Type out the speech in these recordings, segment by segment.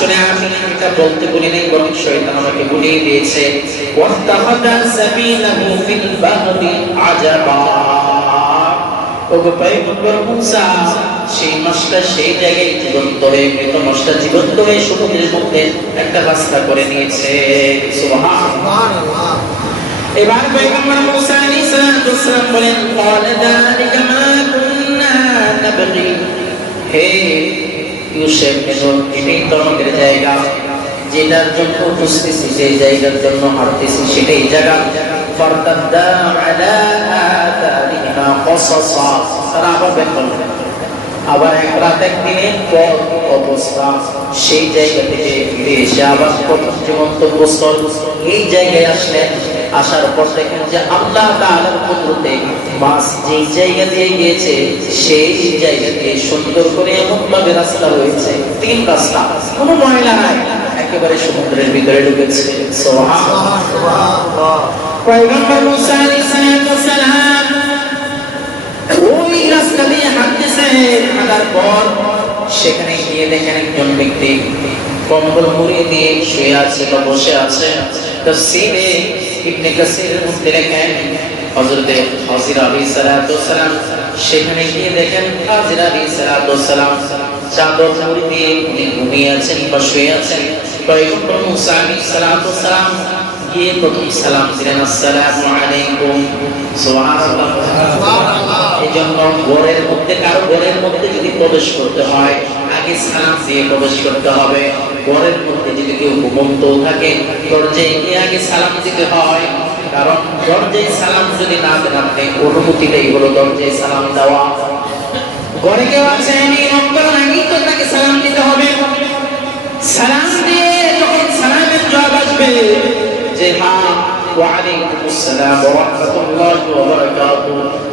আসলে আমি এটা বলতে বলি নাই, বরং শয়তান আমাকে বলিয়ে দিয়েছে। ওয়াতাহাদা সাবিলাহু ফিল বাহরি আজাবা। ওগো পয়গম্বর মুসা, সেই মাছটা সেই জায়গায় জীবন্ত হয়ে, মৃত মাছটা জীবন্ত হয়ে সমুদ্রের মধ্যে একটা রাস্তা করে নিয়েছে। সুবহানাল্লাহ। এবার পয়গম্বর মুসা আলাইহিস সালাম বলেন, ক্বালা দালিকা মা কুননা নাবগি? হে ইউসেফ তো জায়গা যেটার জন্য খুঁজতেছি সেই জায়গার জন্য হাঁটতেছি, সেটাই জায়গা। আবার বের আবার এক রাত একদিনের পর অবস্থা, সেই জায়গা থেকে ফিরে এসে আবার প্রথম যে গন্তব্যস্থল এই জায়গায় আসলেন আসার পর দেখেন যে আল্লাহ কুদরতে মাছ যেই জায়গা দিয়ে গিয়েছে, সেই জায়গা দিয়ে সুন্দর করে এমন ভাবে রাস্তা হয়েছে তিন রাস্তা। কোনো ময়লা নাই, একেবারে সমুদ্রের ভিতরে ঢুকেছে। সেখানে গিয়ে দেখেন একজন ব্যক্তি কম্বল মুড়ি দিয়ে শুয়ে আছে বা বসে আছে। তাফসীরে ইবনে কাসিরের মধ্যে লেখেন হযরতে হাজির আলাইহিস সালাতু সালাম সেখানে গিয়ে দেখেন, হাজির আলাইহিস সালাতু সালাম চাদর মুড়ি দিয়ে উনি ঘুমিয়ে আছেন বা শুয়ে আছেন। পয়গম্বর মুসা আলাইহিস সালাতু সালাম গিয়ে প্রথম সালাম দিলেন, আসসালামু আলাইকুম। সুবহানাল্লাহ। এই জন্য ঘরের মধ্যে, কারও ঘরের মধ্যে যদি প্রবেশ করতে হয়, আগে সালাম দিয়ে প্রবেশ করতে হবে। ঘরের মধ্যে যদি কেউ ঘুমন্ত থাকে, দরজায় গিয়ে আগে সালাম দিতে হয়। কারণ দরজায় সালাম যদি না দেন, আপনি অনুমতিটাই হলো দরজায় সালাম দেওয়া। ঘরে কেউ আছে? আমি আগেই তো তাকে সালাম দিতে হবে। সালাম দিয়ে যখন সালামের জবাব আসবে, যে হ্যাঁ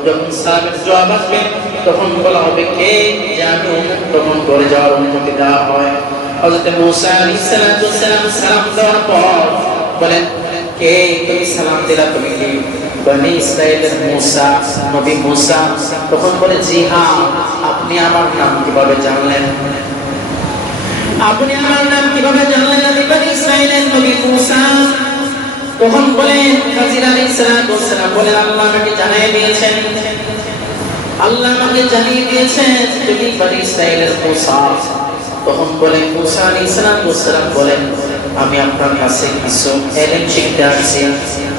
যখন সালামের আসবে, তখন বলা হবে কে? যে আমি তখন করে যাওয়ার অনুমতি দেওয়া হয়। হযরত মুসা আলাইহিস সালাম সালাম দেওয়ার পর বলেন, কে তুমি সালাম দিলা তুমি কি? বনি ইসরাইলের মুসা, নবী মুসা তখন বলে, জি হ্যাঁ আপনি আমার নাম কীভাবে জানলেন? আপনি আমার নাম কীভাবে জানলেন? আমি বনি ইসরাইলের নবী মুসা তখন বলে, হাজির আলাইহিস বলে, আল্লাহ আমাকে জানিয়ে দিয়েছেন। আল্লাহ আমাকে জানিয়ে দিয়েছেন, তুমি বনি ইসরাইলের মুসা। তখন বলে মুসা আলাইহিস সালাতু ওয়াসসালাম বলেন আমি আপনার কাছে কিছু এলেম শিখতে আসছি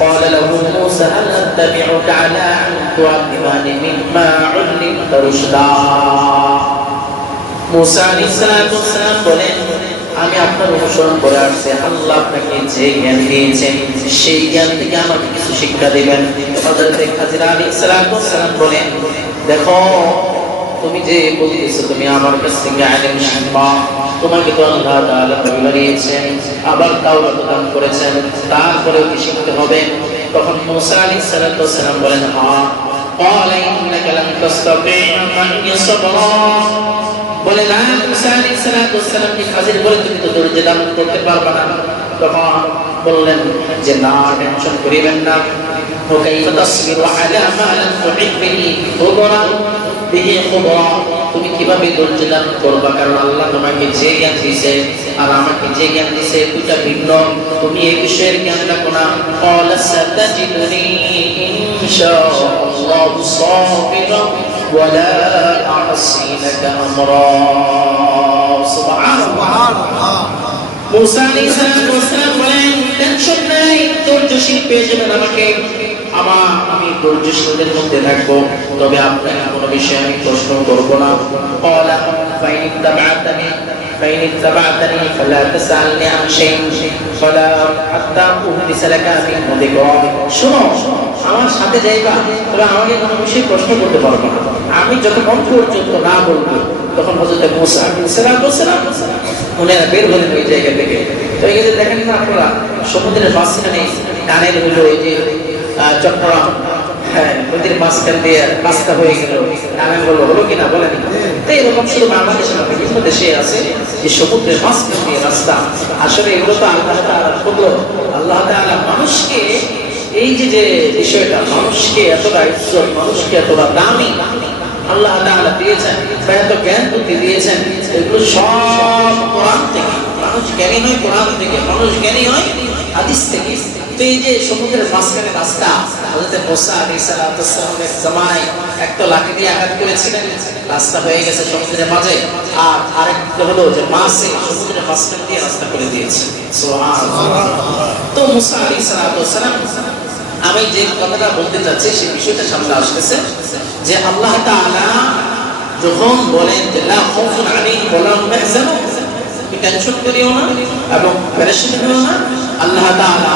قال له موسى هل اتبعك على ان تعلمني مما علمت رشدا মুসা আলাইহিস সালাতু ওয়াসসালাম বলেন আমি আপনার অনুসরণ করে আসছি আল্লাহ আপনাকে যে জ্ঞান দিয়েছেন সেই জ্ঞান থেকে আমাকে কিছু শিক্ষা দিবেন হযরত খাজির আলাইহিস সালাতু ওয়াসসালাম বলেন দেখো তুমি যে বলতেছো তুমি আমার কাছ থেকে আলেম শিখবা তোমাকে তো আল্লাহ তাআলা কবিলা দিয়েছেন আবার তাওরাত দান করেছেন তারপরেও কি শিখতে হবে তখন মুসা আলাইহিস সালাতু ওয়াসসালাম বলেন হ্যাঁ قال إنك لن تستطيع معي صبرا বলে না মুসা আলাইহিস সালাতু ওয়াসসালাম কি হাজির বলে তুমি তো ধৈর্য ধারণ করতে পারবে না তখন বললেন যে না টেনশন করিবেন না وكيف تصبر على ما لم تحط به خبرا به خبرا তুমি কিভাবে ধৈর্য ধারণ করবা কারণ আল্লাহ তোমাকে যে জ্ঞান দিয়েছে আর আমাকে যে জ্ঞান দিয়েছে দুটা ভিন্ন তুমি এই বিষয়ের জ্ঞান রাখো না قال ستجدني إن شاء الله صابرا ولا أعصي لك أمرا سبحان الله মুসা আলাইহিস সালাতু ওয়াসসালাম বলেন টেনশন নাই ধৈর্যশীল পেয়ে যাবেন আমাকে আমার আমি ধৈর্যশীলদের মধ্যে থাকবো তবে আপনাকে কোনো বিষয়ে আমি প্রশ্ন করবো না قال فإن اتبعتني فإن اتبعتني فلا تسألني عن شيء فلا حتى أحدث لك منه ذكرا শোনো আমার সাথে যাইবা তবে আমাকে কোনো বিষয়ে প্রশ্ন করতে পারবো না আমি যতক্ষণ পর্যন্ত না বলবো তখন হজরত মুসা সালাতু ওয়াসসালাম ওনারা বের হলেন ওই জায়গা থেকে তো এই যে দেখেন না আপনারা সমুদ্রের মাঝখানে কানের হলো ওই যে আহ, চট্টগ্রাম হ্যাঁ নদীর মাঝখান দিয়ে রাস্তা হয়ে গেল। কানের হলো কিনা বলেন তো এরকম শুধু বাংলাদেশে না বিভিন্ন দেশে আছে যে সমুদ্রের মাঝখান দিয়ে রাস্তা। আসলে এগুলো তো আল্লাহ তাআলার কুদরত। আল্লাহ তাআলা মানুষকে এই যে যে বিষয়টা, মানুষকে এতটা ইজ্জত, মানুষকে এতটা দামি আল্লাহ তাআলা দিয়েছেন, এত জ্ঞান বুদ্ধি দিয়েছেন, এগুলো সব কোরআন থেকে। মানুষ জ্ঞানী হয় কোরআন থেকে, মানুষ জ্ঞানী হয় হাদিস থেকে। তো এই যে সমুদ্রের মাঝখানে রাস্তা হযরত মুসা আলাইহিস সালামের জামানায় এক তো লাঠি দিয়ে আঘাত করেছিলেন, রাস্তা হয়ে গেছে সমুদ্রের মাঝে। আর আরেকটা হলো যে মাসে সমুদ্রের মাঝখান দিয়ে রাস্তা করে দিয়েছে। তো আলাইহিস সালাম, আমি যে কথাটা বলতে চাচ্ছি সেই বিষয়টা সামনে আসতেছে, যে আল্লাহ তাআলা যখন বলেন যে, লা খাউফুন হুম টেনশন করিও না এবং পেরেশানি হও না। আল্লাহ তাআলা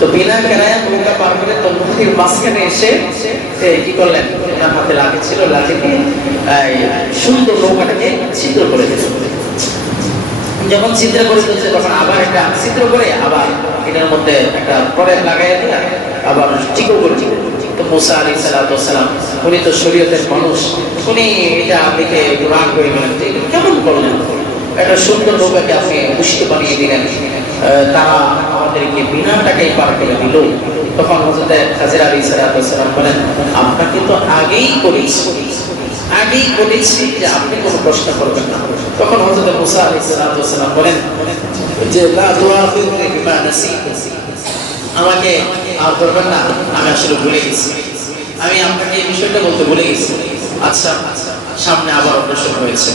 তো বিনা কেরায় নৌকা পার করে তো নদীর মাঝখানে এসে কি করলেন? ওনার হাতে লাঠি ছিল লাঠিকে সুন্দর নৌকাটাকে ছিদ্র করে দিলেন। যখন ছিদ্র করে দিচ্ছে তখন আবার একটা ছিদ্র করে আবার এটার মধ্যে একটা প্রলেপ লাগাই দিয়ে আবার ঠিকও করে দিল। তো মুসা আলী সালাম, উনি তো শরীয়তের মানুষ, উনি এটা আপনাকে রাগ গেলেন কেমন করলেন? একটা সুন্দর নৌকাকে আপনি দিলেন। তারা আমাদেরকে বিনা টাকায় পার করে দিল। তখন হজরত হাজির আলী সালাম বলেন, আপনাকে তো আগেই করেছি আগেই বলেছি যে আপনি কোনো প্রশ্ন করবেন না। তখন হযরত মুসা আলাইহিস সালাম বলেন, যে আমাকে আর করবেন না, আমি আসলে ভুলে গেছি। আমি আপনাকে এই বিষয়টা বলতে ভুলে গেছি। আচ্ছা সামনে আবার অগ্রসর হয়েছে।